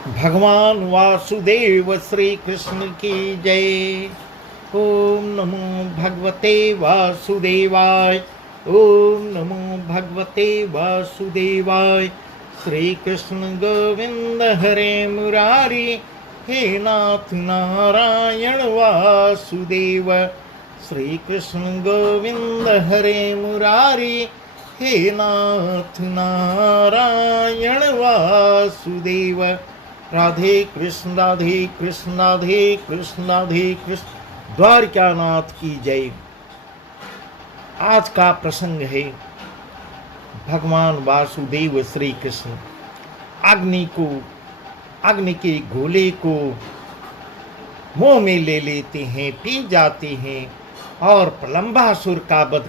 भगवान वासुदेव श्री कृष्ण की जय। ओम नमो भगवते वासुदेवाय। ओम नमो भगवते वासुदेवाय। श्री कृष्ण गोविंद हरे मुरारी, हे नाथ नारायण वासुदेव। श्री कृष्ण गोविंद हरे मुरारी, हे नाथ नारायण वासुदेव। राधे कृष्ण राधे कृष्ण राधे कृष्ण राधे कृष्ण। द्वारकानाथ की जय। आज का प्रसंग है भगवान वासुदेव श्री कृष्ण अग्नि के गोले को मुंह में ले लेते हैं, पी जाते हैं और प्रलंबासुर का वध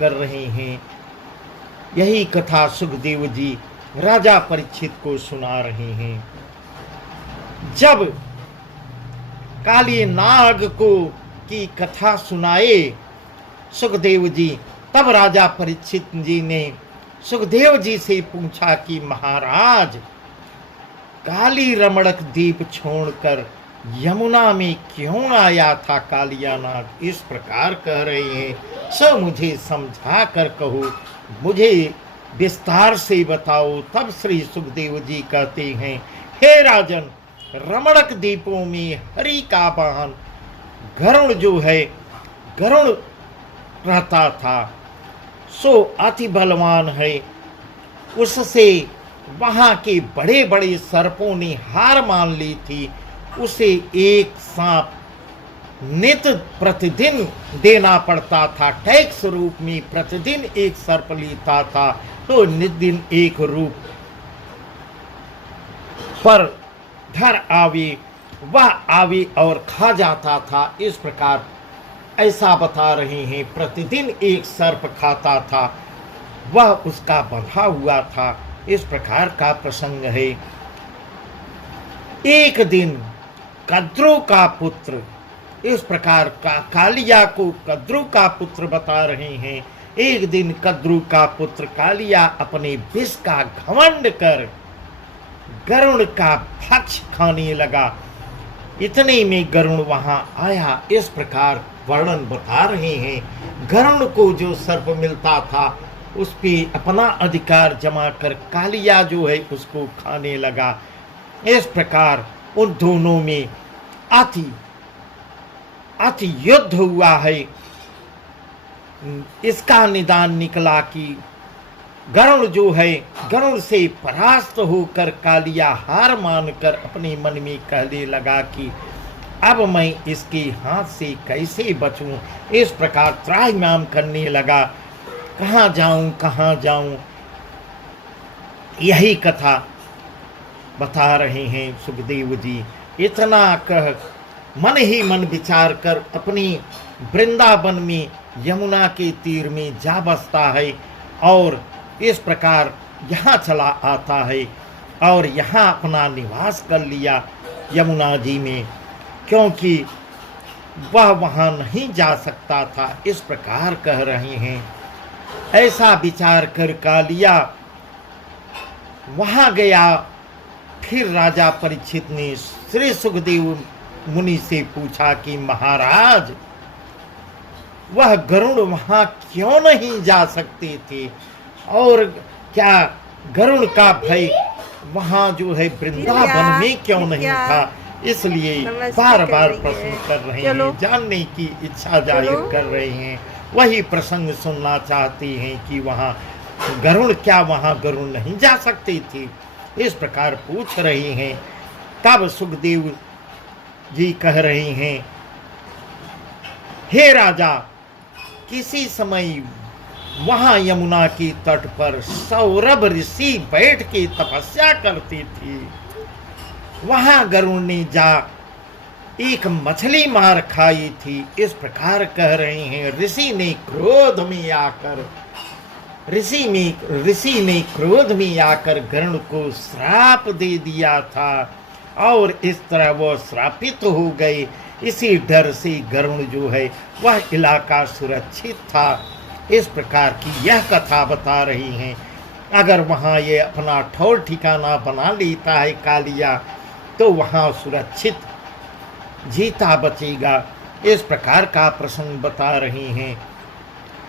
कर रहे हैं। यही कथा सुखदेव जी राजा परीक्षित को सुना रहे हैं। जब काली नाग को की कथा सुनाए सुखदेव जी, तब राजा परीक्षित जी ने सुखदेव जी से पूछा कि महाराज, काली रमणक द्वीप छोड़कर यमुना में क्यों आया था कालिया नाग? इस प्रकार कह रहे हैं, सब मुझे समझा कर कहो, मुझे विस्तार से बताओ। तब श्री सुखदेव जी कहते हैं, हे राजन, रमणक द्वीपों में हरि का वाहन गरुड़ जो है, गरुड़ रहता था, सो अति बलवान है। उससे वहां के बड़े बड़े सर्पों ने हार मान ली थी। उसे एक सांप नित प्रतिदिन देना पड़ता था, टैक्स रूप में प्रतिदिन एक सर्प लेता था, तो नित दिन एक रूप पर घर आवे, वह आवे और खा जाता था। इस प्रकार ऐसा बता रहे हैं, प्रतिदिन एक सर्प खाता था, वह उसका बंधा हुआ था। इस प्रकार का प्रसंग है। एक दिन कद्रु का पुत्र, इस प्रकार का कालिया को कद्रु का पुत्र बता रहे हैं। एक दिन कद्रु का पुत्र कालिया अपने विष का घमंड कर गरुड़ का भक्ष खाने लगा। इतने में गरुड़ वहां आया। इस प्रकार वर्णन बता रहे हैं। गरुड़ को जो सर्प मिलता था उस पे अपना अधिकार जमा कर कालिया जो है उसको खाने लगा। इस प्रकार उन दोनों में अति युद्ध हुआ है। इसका निदान निकला कि गरुड़ जो है, गरुड़ से परास्त होकर कालिया हार मानकर अपने मन में कहने लगा कि अब मैं इसके हाथ से कैसे बचूं। इस प्रकार त्राहिमाम करने लगा, कहाँ जाऊं। यही कथा बता रहे हैं सुखदेव जी। इतना कह मन ही मन विचार कर अपनी वृंदावन में यमुना के तीर में जा बसता है और इस प्रकार यहाँ चला आता है और यहाँ अपना निवास कर लिया यमुना जी में, क्योंकि वह वहाँ नहीं जा सकता था। इस प्रकार कह रहे हैं। ऐसा विचार कर कालिया वहाँ गया। फिर राजा परीक्षित ने श्री सुखदेव मुनि से पूछा कि महाराज, वह गरुड़ वहाँ क्यों नहीं जा सकते थे और क्या गरुड़ का भय वहाँ जो है वृंदावन में क्यों नहीं था? इसलिए बार बार प्रश्न कर रहे हैं, जानने की इच्छा जाहिर कर रहे हैं। वही प्रसंग सुनना चाहते हैं कि वहाँ गरुड़, क्या वहाँ गरुड़ नहीं जा सकते थे? इस प्रकार पूछ रहे हैं। तब सुखदेव जी कह रहे हैं, हे राजा, किसी समय वहां यमुना के तट पर सौरभ ऋषि बैठ के तपस्या करते थे। वहां गरुड़ ने जा एक मछली मार खाई थी। इस प्रकार कह रहे हैं। ऋषि ने क्रोध में आकर गरुड़ को श्राप दे दिया था और इस तरह वो श्रापित हो गए। इसी डर से गरुड़ जो है वह इलाका सुरक्षित था। इस प्रकार की यह कथा बता रही हैं। अगर वहाँ ये अपना ठौर ठिकाना बना लेता है कालिया, तो वहाँ सुरक्षित जीता बचेगा। इस प्रकार का प्रसंग बता रहे हैं।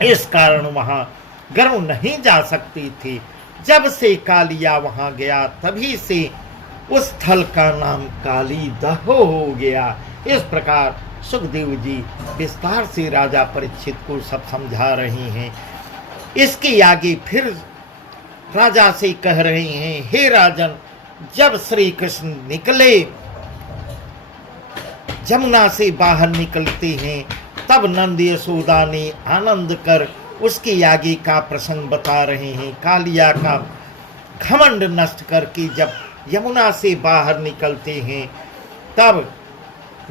इस कारण वहाँ गरुड़ नहीं जा सकती थी। जब से कालिया वहाँ गया, तभी से उस स्थल का नाम कालीदह हो गया। इस प्रकार सुखदेव जी विस्तार से राजा परीक्षित को सब समझा रहे हैं। इसके आगे फिर राजा से कह रहे हैं, हे राजन, जब श्री कृष्ण निकले, जमुना से बाहर निकलते हैं, तब नंद यशोदा ने आनंद कर उसके आगे का प्रसंग बता रहे हैं। कालिया का घमंड नष्ट करके जब यमुना से बाहर निकलते हैं, तब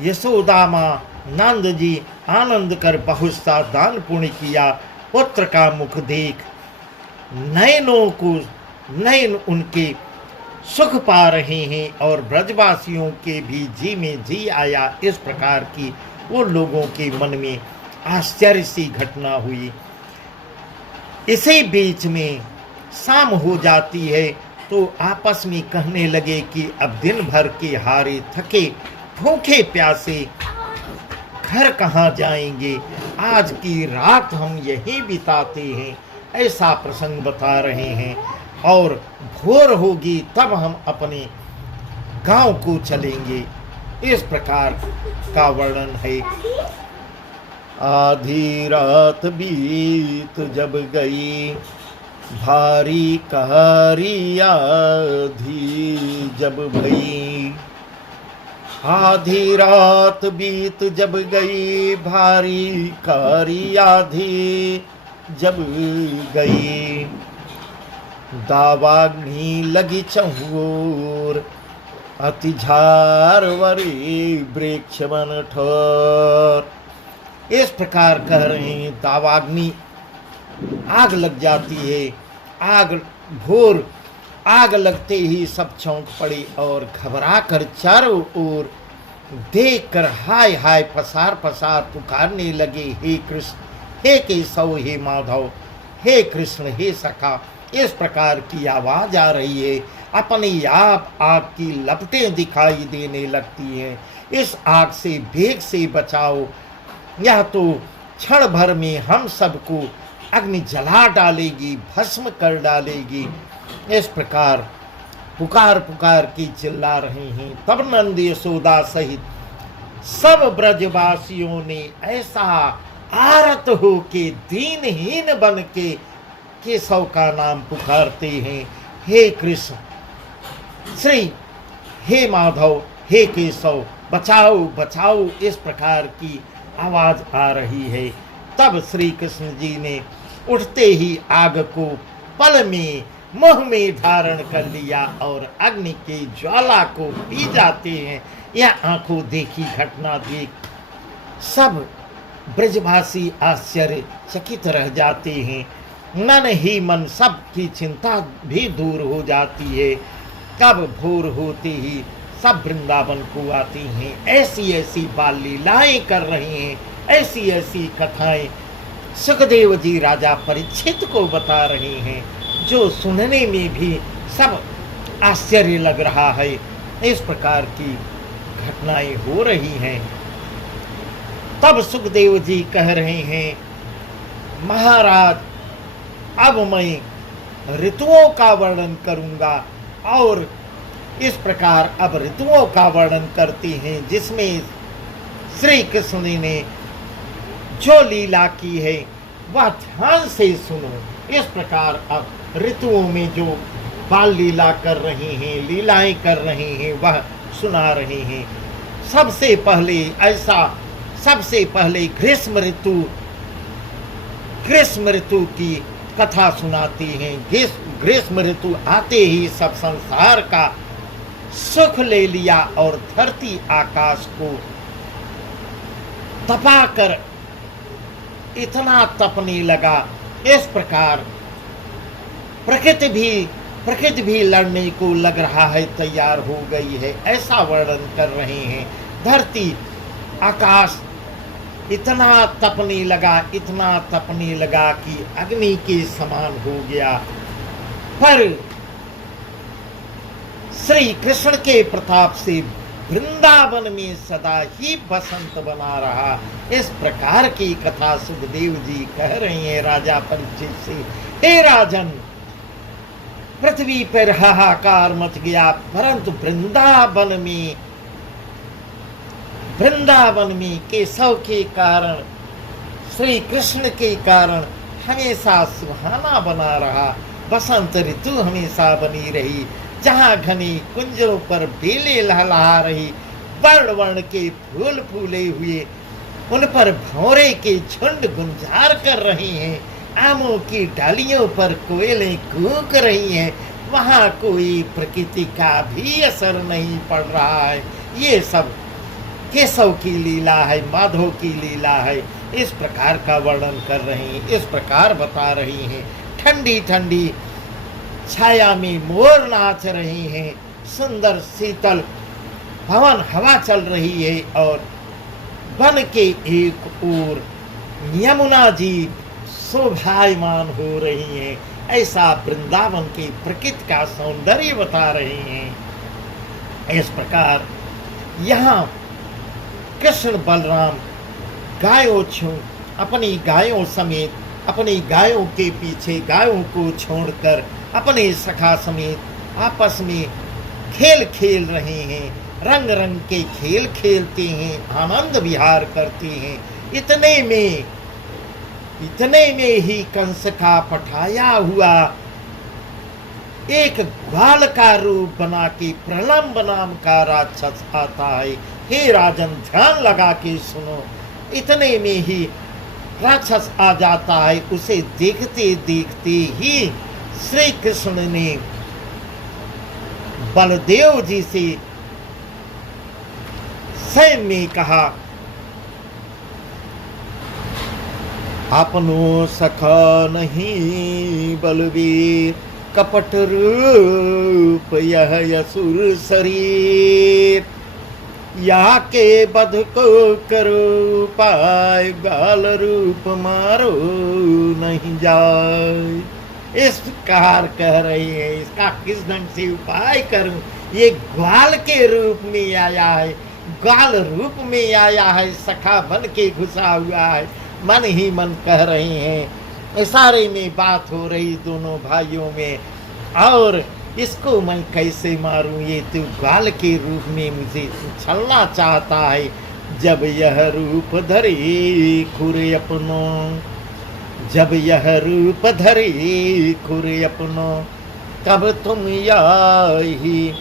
यशोदा माँ नंद जी आनंद कर बहुत सा दान पुण्य किया। पुत्र का मुख देख नयन उनके सुख पा रहे हैं और ब्रजवासियों के भी जी में जी आया। इस प्रकार की वो लोगों के मन में आश्चर्य सी घटना हुई। इसी बीच में शाम हो जाती है, तो आपस में कहने लगे कि अब दिन भर के हारे थके भूखे प्यासे घर कहाँ जाएंगे, आज की रात हम यहीं बिताते हैं। ऐसा प्रसंग बता रहे हैं। और भोर होगी तब हम अपने गांव को चलेंगे। इस प्रकार का वर्णन है। आधी रात बीत जब गई, भारी कारी आधी जब भई। आधी रात बीत जब गई, भारी कारी आधी जब गई। दावाग्नि लगी चहुर, अति झारवरी वृक्ष बन ठोर। इस प्रकार कह रहे हैं, दावाग्नि आग लग जाती है। भोर आग लगते ही सब चौंक पड़े और घबरा कर चारों ओर देख कर हाय हाय पसार पसार पुकारने लगे, हे कृष्ण, हे केशव, हे माधव, हे कृष्ण, हे सखा। इस प्रकार की आवाज आ रही है। अपने आप आग की लपटें दिखाई देने लगती हैं। इस आग से भेग से बचाओ, यह तो क्षण भर में हम सबको अग्नि जला डालेगी, भस्म कर डालेगी। इस प्रकार पुकार पुकार की चिल्ला रहे हैं। तब नंद यशोदा सहित सब ब्रजवासियों ने ऐसा आरत हो के दीनहीन बन के केशव का नाम पुकारते हैं, हे कृष्ण श्री, हे माधव, हे केशव, बचाओ बचाओ। इस प्रकार की आवाज आ रही है। तब श्री कृष्ण जी ने उठते ही आग को पल में मुंह में धारण कर लिया और अग्नि की ज्वाला को पी जाते हैं। यह आंखों देखी घटना देख सब ब्रजवासी आश्चर्यचकित रह जाते हैं। मन ही मन सबकी चिंता भी दूर हो जाती है। कब भोर होते ही सब वृंदावन को आती हैं। ऐसी ऐसी बाल लीलाएं कर रहे हैं, ऐसी ऐसी कथाएं सुखदेव जी राजा परीक्षित को बता रहे हैं, जो सुनने में भी सब आश्चर्य लग रहा है। इस प्रकार की घटनाएं हो रही हैं। तब सुखदेव जी कह रहे हैं, महाराज, अब मैं ऋतुओं का वर्णन करूंगा। और इस प्रकार अब ऋतुओं का वर्णन करते हैं, जिसमें श्री कृष्ण ने जो लीला की है वह ध्यान से सुनो। इस प्रकार अब ऋतुओं में जो बाल लीला कर रहे हैं, लीलाएं कर रहे हैं, वह सुना रहे हैं। सबसे पहले ग्रीष्म ऋतु की कथा सुनाती हैं। ग्रीष्म ऋतु आते ही सब संसार का सुख ले लिया और धरती आकाश को तपाकर इतना तपने लगा। इस प्रकार प्रकृति भी लड़ने को लग रहा है, तैयार हो गई है। ऐसा वर्णन कर रहे हैं। धरती आकाश इतना तपने लगा कि अग्नि के समान हो गया। पर श्री कृष्ण के प्रताप से वृंदावन में सदा ही बसंत बना रहा। इस प्रकार की कथा सुखदेव जी कह रहे हैं राजा परीक्षित से। हे राजन, पृथ्वी पर हाहाकार मच गया, परंतु वृंदावन में केशव के कारण, श्री कृष्ण के कारण हमेशा सुहाना बना रहा। बसंत ऋतु हमेशा बनी रही, जहाँ घने कुंजों पर बेलें लहलहा रही, वर्ण वर्ण के फूल फूले हुए, उन पर भंवरे के झुंड गुंजार कर रहे हैं, आमों की डालियों पर कोयलें कूक रही हैं, वहाँ कोई प्रकृति का भी असर नहीं पड़ रहा है। ये सब केशव की लीला है, माधव की लीला है। इस प्रकार का वर्णन कर रहे हैं, इस प्रकार बता रही हैं। ठंडी ठंडी छाया में मोर नाच रहे हैं, सुंदर शीतल पवन हवा चल रही है, और वन के एक ओर यमुना जी शोभायमान हो रही हैं। ऐसा वृंदावन की प्रकृति का सौंदर्य बता रहे हैं। इस प्रकार यहाँ कृष्ण बलराम गायों अपनी गायों समेत, अपनी गायों के पीछे गायों को छोड़कर अपने सखा समेत आपस में खेल खेल रहे हैं, रंग रंग के खेल खेलते हैं, आनंद विहार करते हैं। इतने में ही कंस का पठाया हुआ एक ग्वाल का रूप बना के प्रलंब नाम का राक्षस आता है। हे राजन, ध्यान लगा के सुनो। इतने में ही राक्षस आ जाता है। उसे देखते देखते ही श्री कृष्ण ने बलदेव जी से स्वयं में कहा, अपनो सखा नहीं बलवीर, कपट रूप यह असुर शरीर, या के बध को करो पाय, गाल रूप मारो नहीं जाए। इस प्रकार कह रही है, इसका किस ढंग से उपाय करूं? ये ग्वाल के रूप में आया है, ग्वाल रूप में आया है, सखा बन के घुसा हुआ है। मन ही मन कह रहे हैं, इशारे में बात हो रही दोनों भाइयों में, और इसको मैं कैसे मारूं? ये तो ग्वाल के रूप में मुझे छलना चाहता है। जब यह रूप धरे खुरे अपनो, जब यह रूप धरे खुरे अपनो, तब तुम याही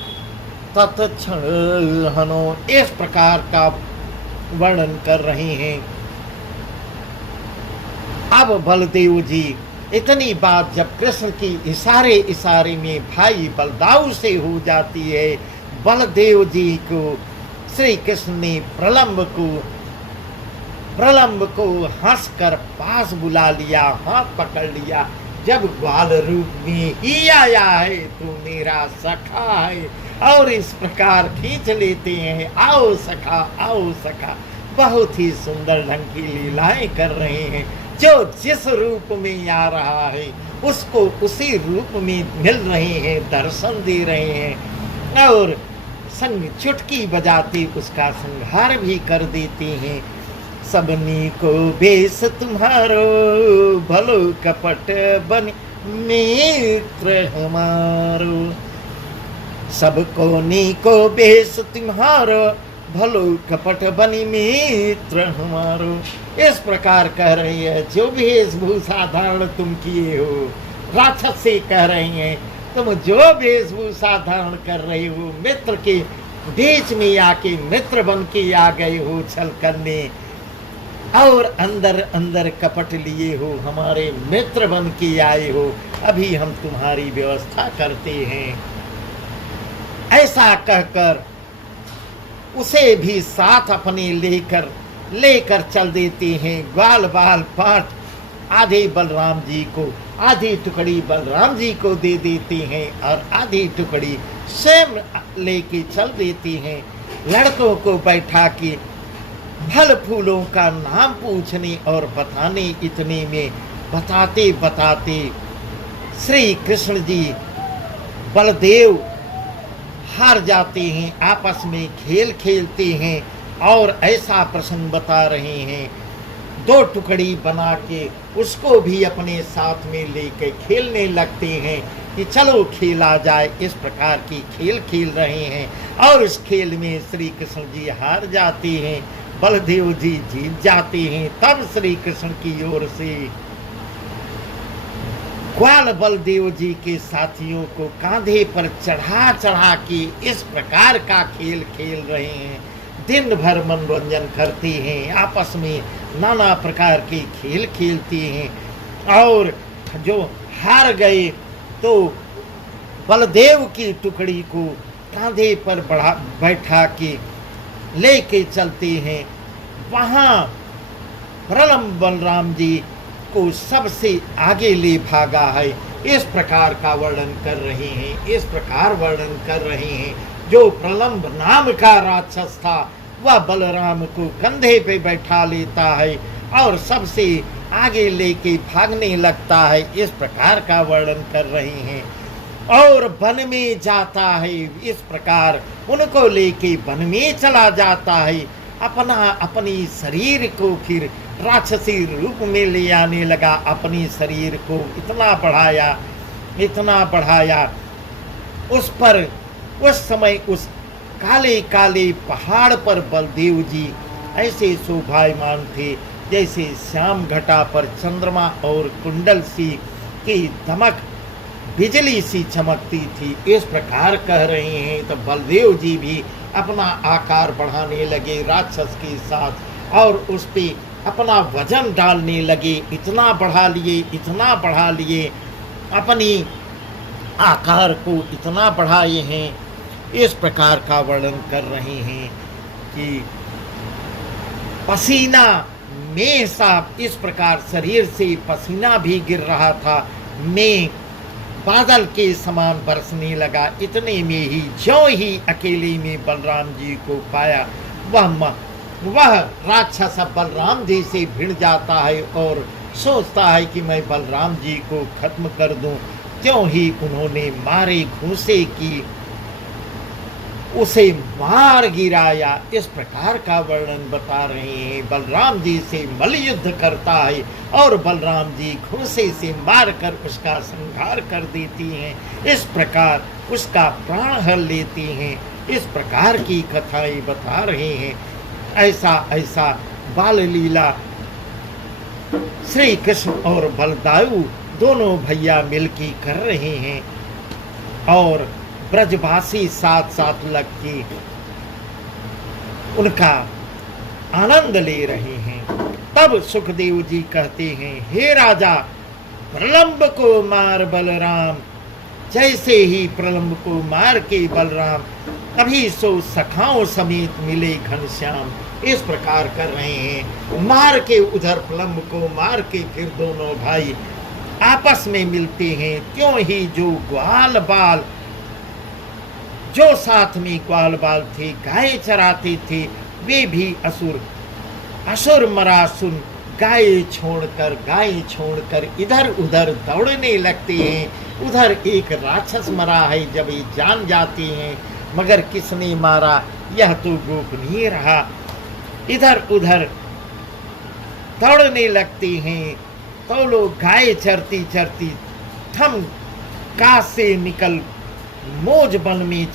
तत्क्षण हनो। इस प्रकार का वर्णन कर रहे हैं। अब बलदेव जी, इतनी बात जब कृष्ण की इशारे इशारे में भाई बलदाऊ से हो जाती है, बलदेव जी को श्री कृष्ण ने प्रलंब को हंसकर पास बुला लिया, हाथ पकड़ लिया। जब ग्वाल रूप में ही आया है तो मेरा सखा है, और इस प्रकार खींच लेते हैं, आओ सखा आओ सखा। बहुत ही सुंदर ढंग की लीलाएं कर रहे हैं। जो जिस रूप में आ रहा है उसको उसी रूप में मिल रहे हैं, दर्शन दे रहे हैं, और संग चुटकी बजाते उसका संहार भी कर देते हैं। सबनी को बेस तुम्हारो, भलो कपट बन मित्र हमारो, सबको नीको बेस तुम्हारो, भलो कपट बनी मित्र हमारो। इस प्रकार कह रही है, जो वेशभूषा धारण तुम किए हो, राक्षस से कह रही हैं, तुम जो वेशभूषा धारण कर रहे हो, मित्र के बीच में आके मित्र बन के आ गए हो छल करने, और अंदर अंदर कपट लिए हो, हमारे मित्र बन के आए हो। अभी हम तुम्हारी व्यवस्था करते हैं। ऐसा कहकर उसे भी साथ अपने लेकर चल देते हैं। ग्वाल बाल पाठ आधे बलराम जी को, आधी टुकड़ी बलराम जी को दे देते हैं, और आधी टुकड़ी स्वयं लेके चल देते हैं। लड़कों को बैठा के फल फूलों का नाम पूछने और बताने, इतने में बताते बताते श्री कृष्ण जी बलदेव हार जाते हैं, आपस में खेल खेलते हैं और ऐसा प्रसंग बता रहे हैं, दो टुकड़ी बना के उसको भी अपने साथ में लेकर खेलने लगते हैं कि चलो खेला जाए। इस प्रकार की खेल खेल रहे हैं और इस खेल में श्री कृष्ण जी हार जाते हैं, बलदेव जी जीत जाते हैं। तब श्री कृष्ण की ओर से ग्वाल बलदेव जी के साथियों को कांधे पर चढ़ा चढ़ा के इस प्रकार का खेल खेल रहे हैं, दिन भर मनोरंजन करते हैं, आपस में नाना प्रकार के खेल खेलते हैं। और जो हार गए तो बलदेव की टुकड़ी को कांधे पर बैठा के लेके चलते हैं। वहाँ प्रलम्ब बलराम जी को सबसे आगे ले भागा है। इस प्रकार का वर्णन कर रहे हैं, इस प्रकार वर्णन कर रहे हैं। जो प्रलम्ब नाम का राक्षस था वह बलराम को कंधे पे बैठा लेता है और सबसे आगे लेके भागने लगता है। इस प्रकार का वर्णन कर रहे हैं और वन में जाता है। इस प्रकार उनको लेके वन में चला जाता है। अपनी शरीर को फिर राक्षसी रूप में ले आने लगा। अपनी शरीर को इतना बढ़ाया उस पर उस समय उस काले काले पहाड़ पर बलदेव जी ऐसे शोभायमान थे जैसे श्याम घटा पर चंद्रमा और कुंडल सी की दमक बिजली सी चमकती थी। इस प्रकार कह रहे हैं। तो बलदेव जी भी अपना आकार बढ़ाने लगे राक्षस के साथ और उस पे अपना वजन डालने लगे। इतना बढ़ा लिए अपनी आकार को इतना बढ़ाए हैं। इस प्रकार का वर्णन कर रहे हैं कि पसीना में साफ इस प्रकार शरीर से पसीना भी गिर रहा था। मैं बादल के समान बरसने लगा। इतने में ही ज्यों ही अकेले में बलराम जी को पाया वह राक्षस बलराम जी से भिड़ जाता है और सोचता है कि मैं बलराम जी को खत्म कर दूं। त्यों ही उन्होंने मारे घूंसे की उसे मार गिराया। इस प्रकार का वर्णन बता रहे हैं। बलराम जी से मल्लयुद्ध करता है और बलराम जी घूंसे से मारकर उसका संहार कर देती हैं। इस प्रकार उसका प्राण हर लेती हैं। इस प्रकार की कथाएं बता रहे हैं। ऐसा बाल लीला श्री कृष्ण और बलदाऊ दोनों भैया मिलके कर रहे हैं और ब्रजवासी साथ साथ लग के उनका आनंद ले रहे हैं। तब सुखदेव जी कहते हैं, हे राजा, प्रलंब को मार बलराम। जैसे ही प्रलंब को मार के बलराम तभी सो सखाओं समेत मिले घनश्याम। इस प्रकार कर रहे हैं। मार के उधर प्रलंब को मार के फिर दोनों भाई आपस में मिलते हैं। क्यों ही जो ग्वाल बाल जो साथ में ग्वाल बाल थे, गाय चराते थे, वे भी असुर मरा सुन गाय छोड़कर इधर उधर दौड़ने लगते हैं। उधर एक राक्षस मरा है। जब ये जान जाते हैं मगर किसने मारा यह तो गोपनीय रहा। इधर उधर दौड़ने लगते हैं तो लोग गाय चरती थम काश से निकल मोज बन में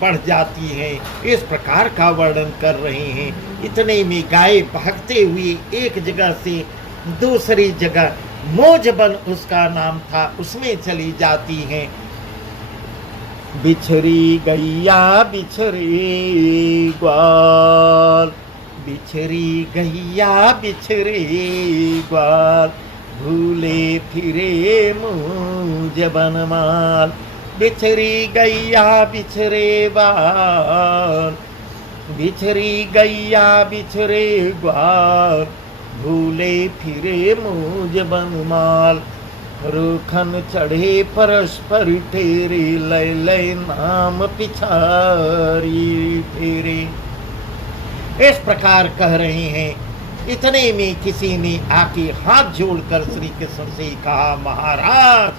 बढ़ जाती हैं। इस प्रकार का वर्णन कर रहे हैं। इतने में गाय भागते हुए एक जगह से दूसरी जगह, मोज बन उसका नाम था, उसमें चली जाती हैं। बिछरी गैया बिछरे ग्वाल, बिछरी गैया बिछरे ग्वाल, भूले फिरे मुझ बनमाल। बिछरी गैया बिछरे ग्वाल, बिछरी गैया बिछरे ग्वाल, भूले फिरे मुझ बनमाल। रूखन चढ़े परस्पर ठेरे, लय लय नाम पिछारी फेरे। इस प्रकार कह रहे हैं। इतने में किसी ने आके हाथ जोड़कर श्री कृष्ण से कहा, महाराज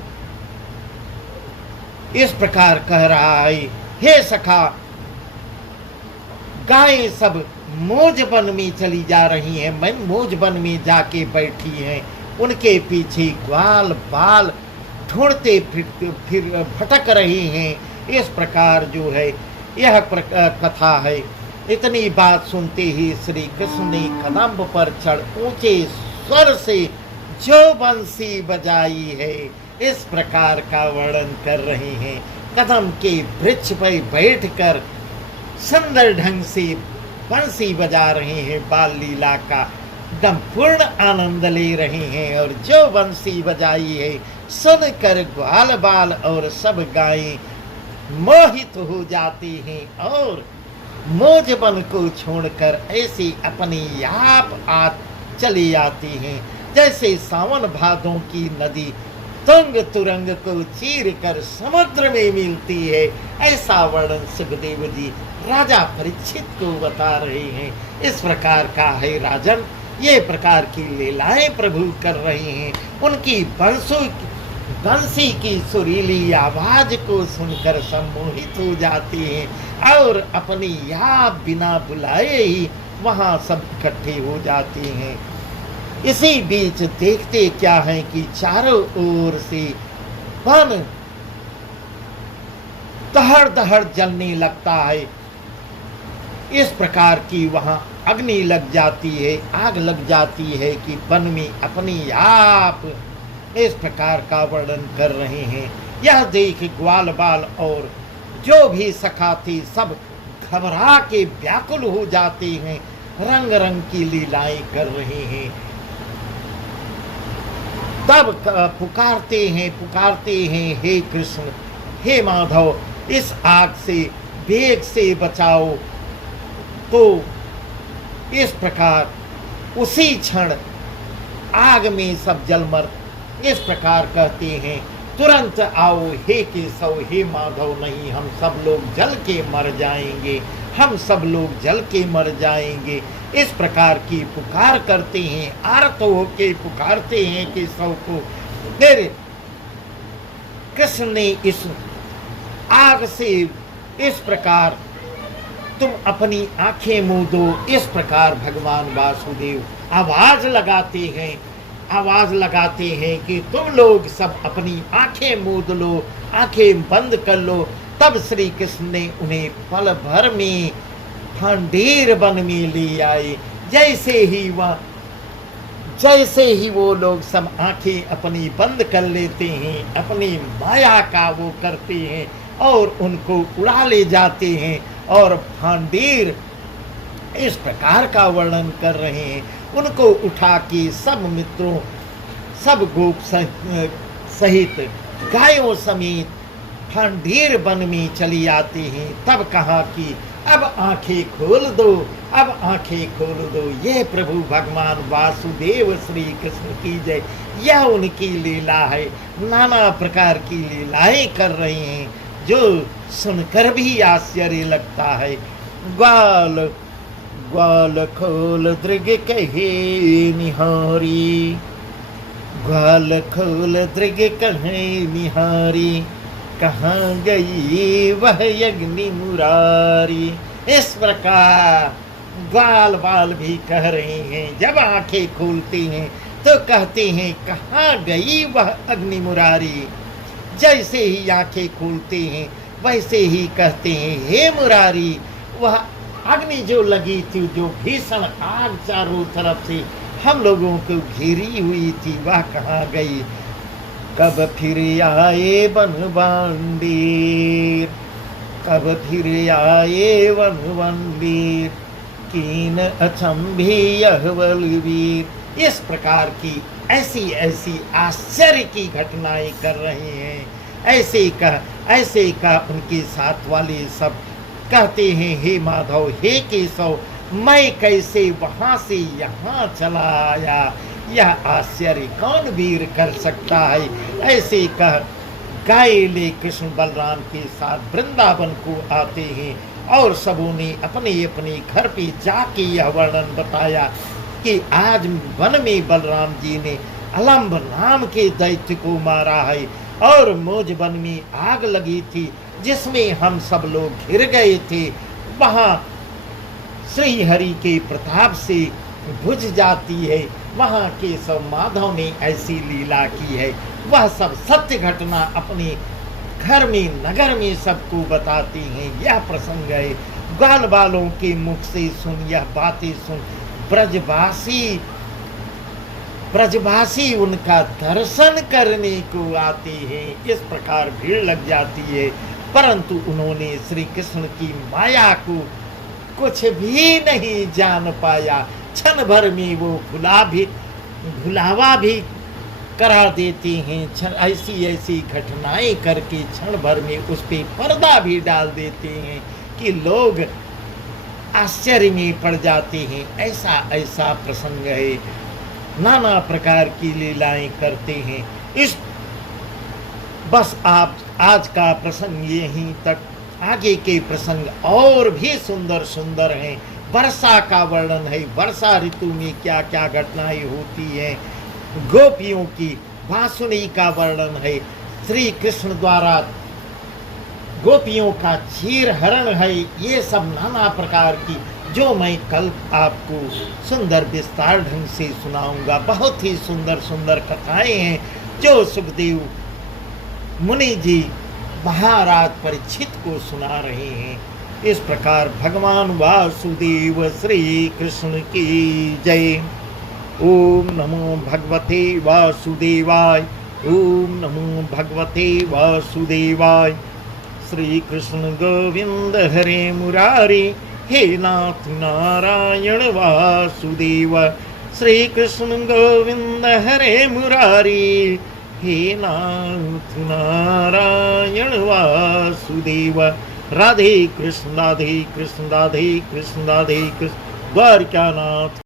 इस प्रकार कह रहा है, हे सखा, गायें सब मौज वन में चली जा रही हैं, मैं मौज वन में जाके बैठी हैं, उनके पीछे ग्वाल बाल ढूंढते फिर भटक रहे हैं। इस प्रकार जो है यह कथा है। इतनी बात सुनते ही श्री कृष्ण ने कदम्ब पर चढ़ ऊंचे स्वर से जो बंसी बजाई है, इस प्रकार का वर्णन कर रहे हैं। कदम के वृक्ष पर बैठकर सुंदर ढंग से बंसी बजा रहे हैं, बाल लीला का एकदम पूर्ण आनंद ले रहे हैं। और जो बंसी बजाई है सुनकर ग्वाल बाल और सब गायें मोहित हो जाती हैं और मौज वन को छोड़कर ऐसे अपनी आप चली आती हैं, जैसे सावन भादों की नदी तुंग तुरंग को चीर कर समुद्र में मिलती है। ऐसा वर्णन सुखदेव जी राजा परीक्षित को बता रहे हैं। इस प्रकार का है राजन, ये प्रकार की लीलाएं प्रभु कर रहे हैं। उनकी बंसी की सुरीली आवाज को सुनकर सम्मोहित हो जाते हैं और अपनी याद बिना बुलाए ही वहां सब इकट्ठे हो जाते हैं। इसी बीच देखते क्या है कि चारों ओर से वन दहड़ दहड़ जलने लगता है। इस प्रकार की वहां अग्नि लग जाती है, आग लग जाती है कि वन में अपनी आप इस प्रकार का वर्णन कर रहे हैं। यह देख ग्वाल बाल और जो भी सखा थे सब घबरा के व्याकुल हो जाते हैं, रंग रंग की लीलाएं कर रहे हैं। तब पुकारते हैं, हे कृष्ण, हे माधव, इस आग से वेग से बचाओ। तो इस प्रकार उसी क्षण आग में सब जलमर इस प्रकार कहते हैं, तुरंत आओ हे केशव, हे माधव, नहीं हम सब लोग जल के मर जाएंगे, हम सब लोग जल के मर जाएंगे। इस प्रकार की पुकार करते हैं, आर्त होके पुकारते हैं केशव को। फिर कृष्ण ने इस आग से इस प्रकार, तुम अपनी आंखें मूंद दो, इस प्रकार भगवान वासुदेव आवाज लगाते हैं कि तुम लोग सब अपनी आंखें मूंद लो, आंखें बंद कर लो। तब श्री कृष्ण ने उन्हें पल भर में खंडेर वन में ले आए। जैसे ही वो लोग सब आंखें अपनी बंद कर लेते हैं, अपनी माया का वो करते हैं और उनको उड़ा ले जाते हैं। और भांडेर इस प्रकार का वर्णन कर रहे हैं, उनको उठा के सब मित्रों, सब गोप सहित गायों समेत भांडेर वन में चली आती हैं। तब कहा कि अब आंखें खोल दो, अब आंखें खोल दो। यह प्रभु भगवान वासुदेव श्री कृष्ण की जय, यह उनकी लीला है। नाना प्रकार की लीलाएं कर रहे हैं जो सुनकर भी आश्चर्य लगता है। ग्वाल ग्वाल खोल दृग कहे निहारी, ग्वाल खोल दृग कहे निहारी, कहाँ गई वह अग्नि मुरारी। इस प्रकार ग्वाल बाल भी कह रहे हैं, जब आंखें खोलते हैं तो कहते हैं कहाँ गई वह अग्नि मुरारी। जैसे ही आंखें खोलते हैं वैसे ही कहते हैं, हे मुरारी, वह अग्नि जो लगी थी, जो भीषण आग चारों तरफ से हम लोगों को घेरी हुई थी, वह कहाँ गई। कब फिर आए बनवांडीर, कब फिर आए बनवांडीर, कीन अचंभी यह बलवीर। इस प्रकार की ऐसी आश्चर्य की घटनाएं कर रहे हैं। ऐसे का उनके साथ वाले सब कहते हैं, हे माधव, हे केशव, मैं कैसे वहां से यहाँ चला आया, यह आश्चर्य कौन वीर कर सकता है। ऐसे कह गाय ले कृष्ण बलराम के साथ वृंदावन को आते हैं और सबों ने अपने अपने घर पे जाके यह वर्णन बताया कि आज वन में बलराम जी ने अलम्ब नाम के दैत्य को मारा है। और मौजबन में आग लगी थी जिसमें हम सब लोग घिर गए थे, वहाँ श्री हरि के प्रताप से बुझ जाती है। वहाँ केशव माधव ने ऐसी लीला की है, वह सब सत्य घटना अपने घर में नगर में सबको बताती हैं। यह प्रसंग है, ग्वाल बालों के मुख से सुन यह बातें सुन, ब्रजवासी उनका दर्शन करने को आते हैं। इस प्रकार भीड़ लग जाती है, परंतु उन्होंने श्री कृष्ण की माया को कुछ भी नहीं जान पाया। क्षण भर में वो भुलावा भी करा देते हैं, ऐसी ऐसी घटनाएं करके क्षण भर में उस पे पर्दा भी डाल देते हैं कि लोग आश्चर्य में पड़ जाते हैं। ऐसा ऐसा प्रसंग है, नाना प्रकार की लीलाएं करते हैं। इस बस आप आज का प्रसंग यहीं तक, आगे के प्रसंग और भी सुंदर सुंदर हैं। वर्षा का वर्णन है, वर्षा ऋतु में क्या क्या घटनाएं होती हैं। गोपियों की बांसुरी का वर्णन है, श्री कृष्ण द्वारा गोपियों का चीर हरण है। ये सब नाना प्रकार की जो मैं कल आपको सुंदर विस्तार ढंग से सुनाऊंगा। बहुत ही सुंदर सुंदर कथाएं हैं जो सुखदेव मुनि जी महाराज परीक्षित को सुना रहे हैं। इस प्रकार भगवान वासुदेव श्री कृष्ण की जय। ओम नमो भगवते वासुदेवाय। ओम नमो भगवते वासुदेवाय। श्री कृष्ण गोविंद हरे मुरारी, हे नाथ नारायण वासुदेव। श्री कृष्ण गोविंद हरे मुरारी, हे नाथ नारायण वासुदेव। राधे कृष्ण राधे कृष्ण राधे कृष्ण राधे कृष्ण। द्वारकानाथ।